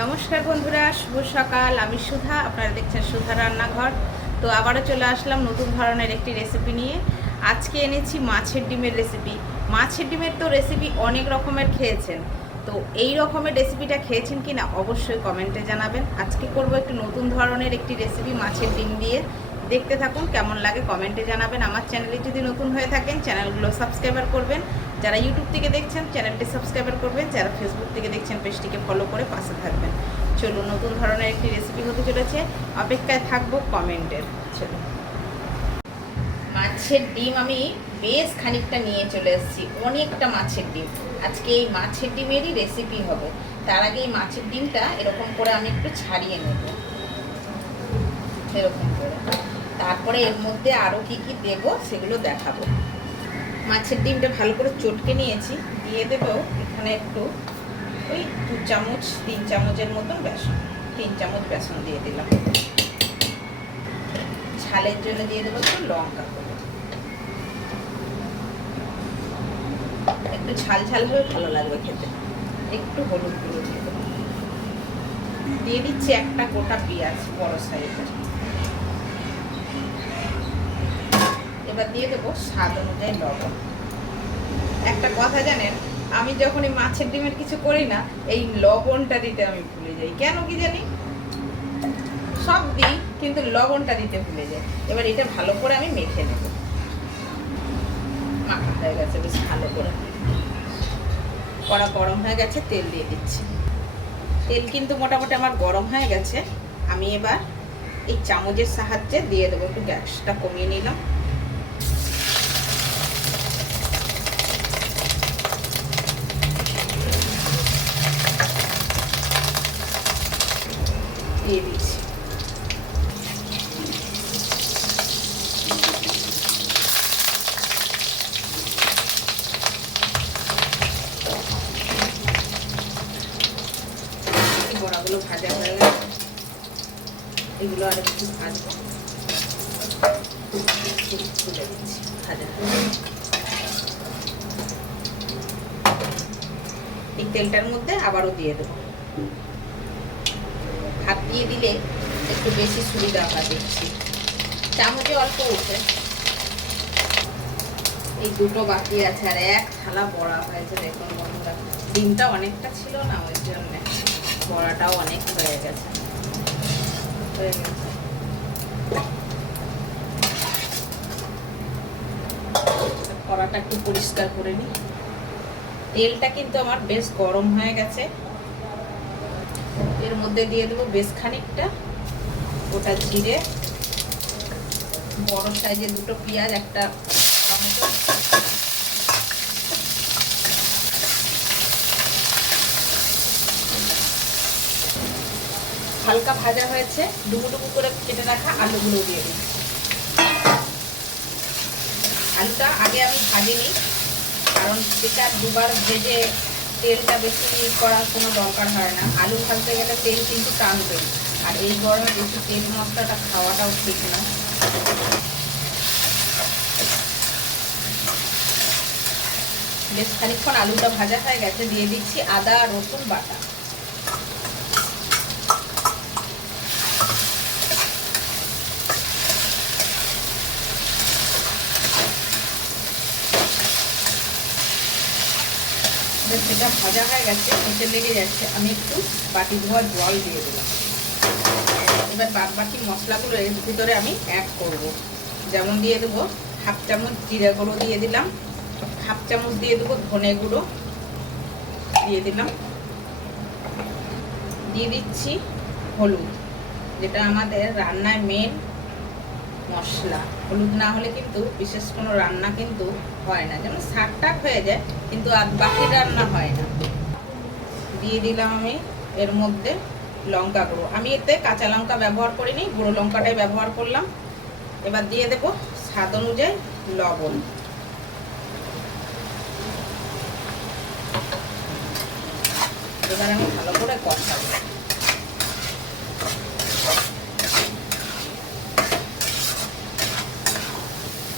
নমস্কার বন্ধুরা, শুভ সকাল। আমি সুধা, আপনারা দেখছেন সুধা রান্নাঘর। তো আবারও চলে আসলাম নতুন ধরনের একটি রেসিপি নিয়ে। আজকে এনেছি মাছের ডিমের রেসিপি। মাছের ডিমের তো রেসিপি অনেক রকমের খেয়েছেন, তো এই রকমের রেসিপিটা খেয়েছেন কি না অবশ্যই কমেন্টে জানাবেন। আজকে করব একটু নতুন ধরনের একটি রেসিপি মাছের ডিম দিয়ে। দেখতে থাকুন, কেমন লাগে কমেন্টে জানাবেন। আমার চ্যানেলে যদি নতুন হয়ে থাকেন চ্যানেলগুলো সাবস্ক্রাইবার করবেন। যারা ইউটিউব থেকে দেখছেন চ্যানেলটি সাবস্ক্রাইবার করবেন, যারা ফেসবুক থেকে দেখছেন পেজটিকে ফলো করে পাশে থাকবেন। চলুন, নতুন ধরনের একটি রেসিপি হতে চলেছে, অপেক্ষায় থাকবো কমেন্টের। চলুন, মাছের ডিম আমি বেশ খানিকটা নিয়ে চলে এসেছি, অনেকটা মাছের ডিম। আজকে এই মাছের ডিমেরই রেসিপি হবে। তার আগে এই মাছের ডিমটা এরকম করে আমি একটু ছাড়িয়ে নেব, এরকম করে। তারপরে এর মধ্যে আরও কি কি দেবো সেগুলো দেখাবো। মাছের ডিমটা ভালো করে চটকে নিয়েছি, দিয়ে দেবো এখানে একটু ওই 2 চামচ 3 চামচের মতন বেসন। 3 চামচ বেসন দিয়ে দিলাম। ঝালের জন্য দিয়ে দেবো একটু লঙ্কা গুঁড়ো, একটু ঝাল ঝাল হলে ভালো লাগবে খেতে। একটু হলুদ গুঁড়ো দিয়ে দেবো। দিয়ে দিচ্ছি একটা গোটা পেঁয়াজ, বড় সাইজের। এবার দিয়ে দেবো স্বাদ অনুযায়ী লবণ। একটা কথা জানেন, আমি যখন এই মাছের ডিমের কিছু করি না, এই লবণটা দিতে আমি ভুলে যাই, কেন কি জানি। সব দিই কিন্তু লবণটা দিতে ভুলে যাই। এবার এটা ভালো করে আমি মেখে নেব। মাখা হয়ে গেছে বেশ ভালো করে। কড়া গরম হয়ে গেছে, তেল দিয়ে দিচ্ছি। তেল কিন্তু মোটামুটি আমার গরম হয়ে গেছে। আমি এবার এই চামচের সাহায্যে দিয়ে দেবো। একটু গ্যাসটা কমিয়ে নিলাম। দিয়ে দিচ্ছি। বড়াগুলো ভাজা হয়ে গেছে, এগুলো আর একটু ভাজবো। তুলে দিচ্ছি ভাজা। এই তেলটার মধ্যে আবারও দিয়ে দেবো। হাত দিয়ে দিলে একটু বেশি সুবিধা হয় দেখছি। চামচে অল্প উঠে। এই দুটো বাকি আছে, আর এক থালা বড়া হয়েছে। দেখুন বন্ধুরা, ডিমটা অনেকটা ছিল না, ওই জন্য বড়াটাও অনেক হয়ে গেছে। কড়াটা একটু পরিষ্কার করে নিই। তেলটা কিন্তু আমার বেশ গরম হয়ে গেছে। এর মধ্যে দিয়ে দেবো বেশ খানিকটা গোটা জিরে, বড় সাইজের দুটো পেঁয়াজ, একটা টমেটো, হালকা ভাজা হয়েছে। ডুবু ডুবু করে কেটে রাখা আলুগুলো দিয়ে দিই। আলুটা আগে আমি ভাজিনি, কারণ সেটা দুবার ভেজে তেলটা বেশি করার কোনো দরকার হয় না। আলু ভাজতে গেলে তেল কিন্তু টানবে, আর এই গরমে বেশি তেল মশলাটা খাওয়াটাও ঠিক না। বেশ খানিকক্ষণ আলুটা ভাজা হয়ে গেছে, দিয়ে দিচ্ছি আদা রসুন বাটা। সেটা ভাজা হয়ে গেছে, নিচে লেগে যাচ্ছে। আমি একটু বাটি ধোয়া জল দিয়ে দিলাম। এবার বাকি মশলাগুলো এর ভিতরে আমি অ্যাড করব। যেমন দিয়ে দেবো 1/2 চামচ জিরে গুঁড়ো দিয়ে দিলাম, 1/2 চামচ দিয়ে দেবো ধনে গুঁড়ো দিয়ে দিলাম, দিয়ে দিচ্ছি হলুদ, যেটা আমাদের রান্নায় মেন মশলা। হলুদ না হলে কিন্তু বিশেষ কোনো রান্না কিন্তু হয় না, যেন শাকটাক হয়ে যায়, কিন্তু আর বাকি রান্না হয় না। দিয়ে দিলাম আমি এর মধ্যে লঙ্কা গুঁড়ো। আমি এতে কাঁচা লঙ্কা ব্যবহার করিনি, গুঁড়ো লঙ্কাটাই ব্যবহার করলাম। এবার দিয়ে দেবো স্বাদ অনুযায়ী লবণ। এবার আমি ভালো করে কষাবো।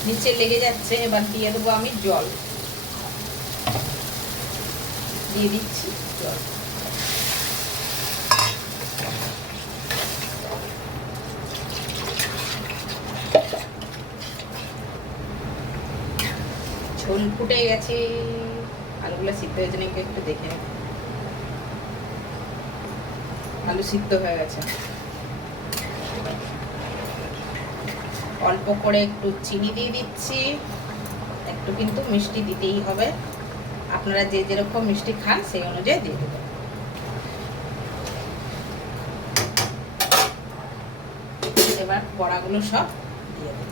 নিচে লেগে যাচ্ছে। এবার দিয়ে দেবো আমি জল, দিয়ে দিচ্ছি জল। ফুল ফুটে গেছে। আলুগুলো সিদ্ধ হয়েছে নাকি একটু দেখে নিই। আলু সিদ্ধ হয়ে গেছে। অল্প করে একটু চিনি দিয়ে দিচ্ছি, একটু কিন্তু মিষ্টি দিতেই হবে, আপনারা যে যেরকম মিষ্টি খান সেই অনুযায়ী দিয়ে দেবেন। এবার বড়াগুলো সব দিয়ে দেব।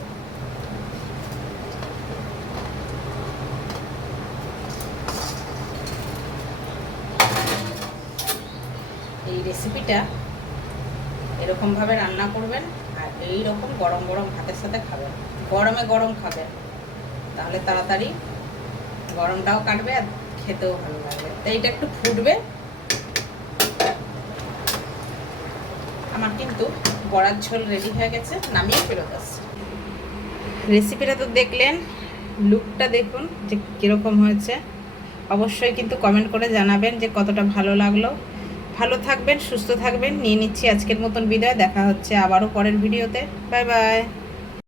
এই রেসিপিটা এরকমভাবে রান্না করবেন আর এইরকম গরম গরম ভাতের সাথে খাবেন। গরমে গরম খাবেন, তাহলে তাড়াতাড়ি গরমটাও কাটবে আর খেতেও ভালো লাগবে। তো এইটা একটু ফুটবে। আমার কিন্তু বড়ার ঝোল রেডি হয়ে গেছে, নামিয়ে ফেরত আসছে। রেসিপিটা তো দেখলেন, লুকটা দেখুন যে কীরকম হয়েছে। অবশ্যই কিন্তু কমেন্ট করে জানাবেন যে কতটা ভালো লাগলো। ভালো থাকবেন, সুস্থ থাকবেন। নিয়ে নিচ্ছি আজকের মতন বিদায়। দেখা হচ্ছে আবারও পরের ভিডিওতে। Bye bye.